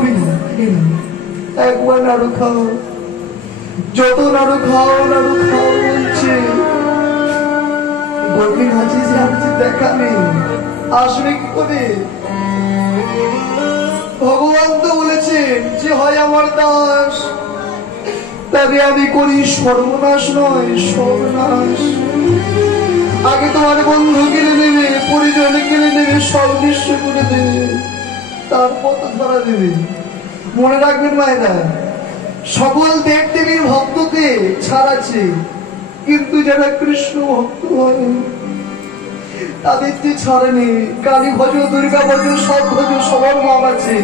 গোপীনাথ একবার নাড়ু খাও, যত নাড়ু খাও বলছে। গোপীনাথ যে আমি দেখা নেই, আসবে কি করে? ভগবান তো বলেছেন যে হয় আমার দাস, তবে আমি করি সর্বনাশ নয় সর্বনাশ। আগে তোমার বন্ধু কেড়ে নেবে, পরিজন কেড়ে নেবে, সব নিঃস্ব করে দেবে, তারপর তো ধরা দেবে। মনে রাখবেন মায়েরা, সকল দেব দেবীর ভক্তকে ছাড়াচ্ছে, কিন্তু যারা কৃষ্ণ ভক্ত হয় তাদের যে ছাড়েনি। কালী ভজ, দুর্গা ভজ, সব ভজ, সবার নাম আছে,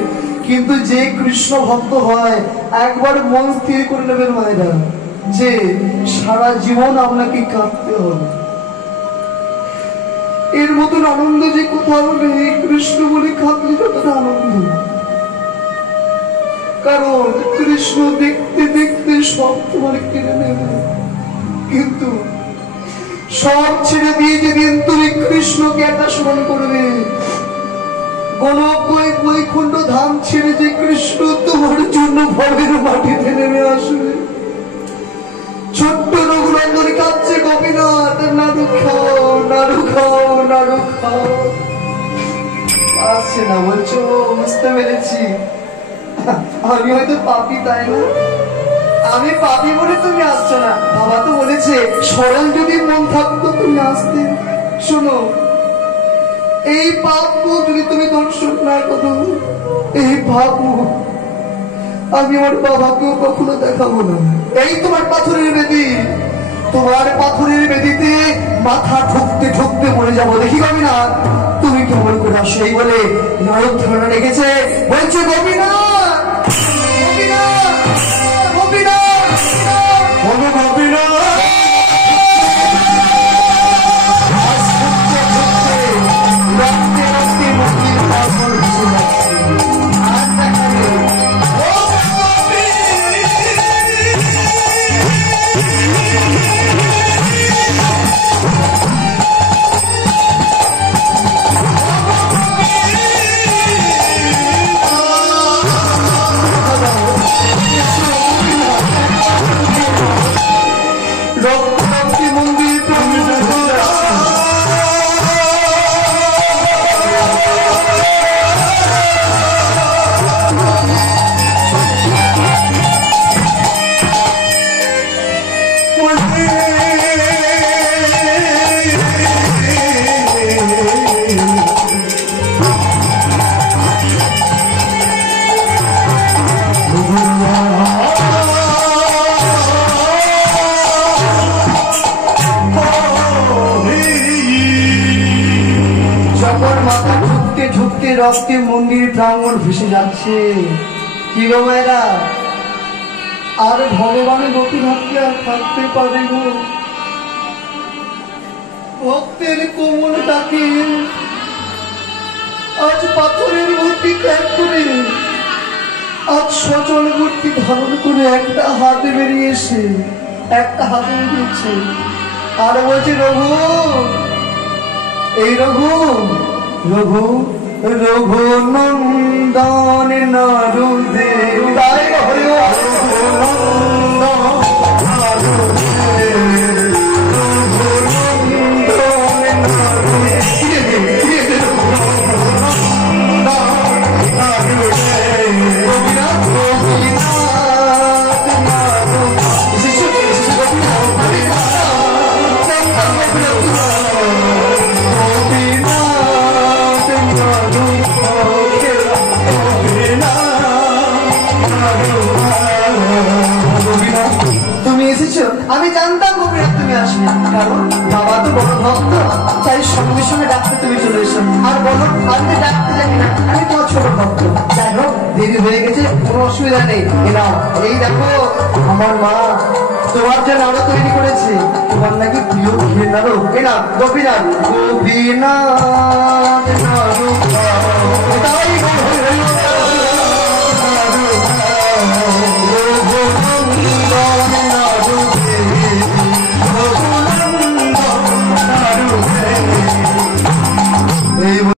কিন্তু যে কৃষ্ণ ভক্ত হয় একবার মন স্থির করে নেবেন মায়েরা যে সারা জীবন আপনাকে কাঁদতে হবে। এর মতন আনন্দ যে কোথাও নেই, কৃষ্ণ বলে কাঁদলে যতটা আনন্দ। কারণ কৃষ্ণ দেখতে দেখতে সব তোমার কেড়ে নেবে, কিন্তু সব ছেড়ে দিয়ে যেদিন তুমি কৃষ্ণকে একটা স্মরণ করবে, বৈকুণ্ঠ ধাম ছেড়ে যে কৃষ্ণ তোমার জন্য ভবের মাটিতে নেমে আসবে। ছোট্ট রঘুনন্দন কাঁদছে, গোপীনাথ নাড়ু খাও নাড়ু খাও নাড়ু খাও। আসছে না বলছো, বুঝতে পেরেছি আমি হয়তো পাপী, তাই না? আমি পাপী বলে তুমি আসছো না। বাবা তো বলেছে সরল যদি মন থাকতো তুমি আসতে। শোনো, এই পাপ যদি তুমি দর্শন না করো, এই পাপ আমি আমার বাবাকেও কখনো দেখাবো না। এই তোমার পাথরের বেদি, তোমার পাথরের বেদিতে মাথা ঠুকতে ঠুকতে মরে যাবো। দেখি গোপীনাথ তুমি কেমন করে আসো। এই বলে নরক ধারণা রেখেছে, বলছে গোপীনাথ রক্তে মন্দির প্রাঙ্গণ ভেসে যাচ্ছে। কি গো মায়েরা, আর ভগবানের গোপীনাথকে আর থাকতে পারে গো? ভক্তের কোমল ডাকে আজ পাথরের মূর্তি ত্যাগ করে, আজ সচল মূর্তি ধারণ করে একটা হাতে বেরিয়েছে, একটা হাতে বেরিয়েছে আর বলছে রঘু, এই রঘু রঘু রঘুনন্দন নারুদেব, আমি জানতাম গোপীনাথ তুমি আসবে, কারণ বাবা তো বড় ভক্ত, তাই সঙ্গে সঙ্গে ডাকতে তুমি চলে এসো। আর বলো আমি ডাকতে জানি না, আমি তোমার ছোট ভক্ত। যাই হোক দেরি হয়ে গেছে, কোনো অসুবিধা নেই। এরাও এই দেখো আমার মা তোমার জন্য আরো তৈরি করেছে, তোমার নাকি প্রিয় ঘিরে নাড়ু। এরা গোপীনাথ গোপীনাথ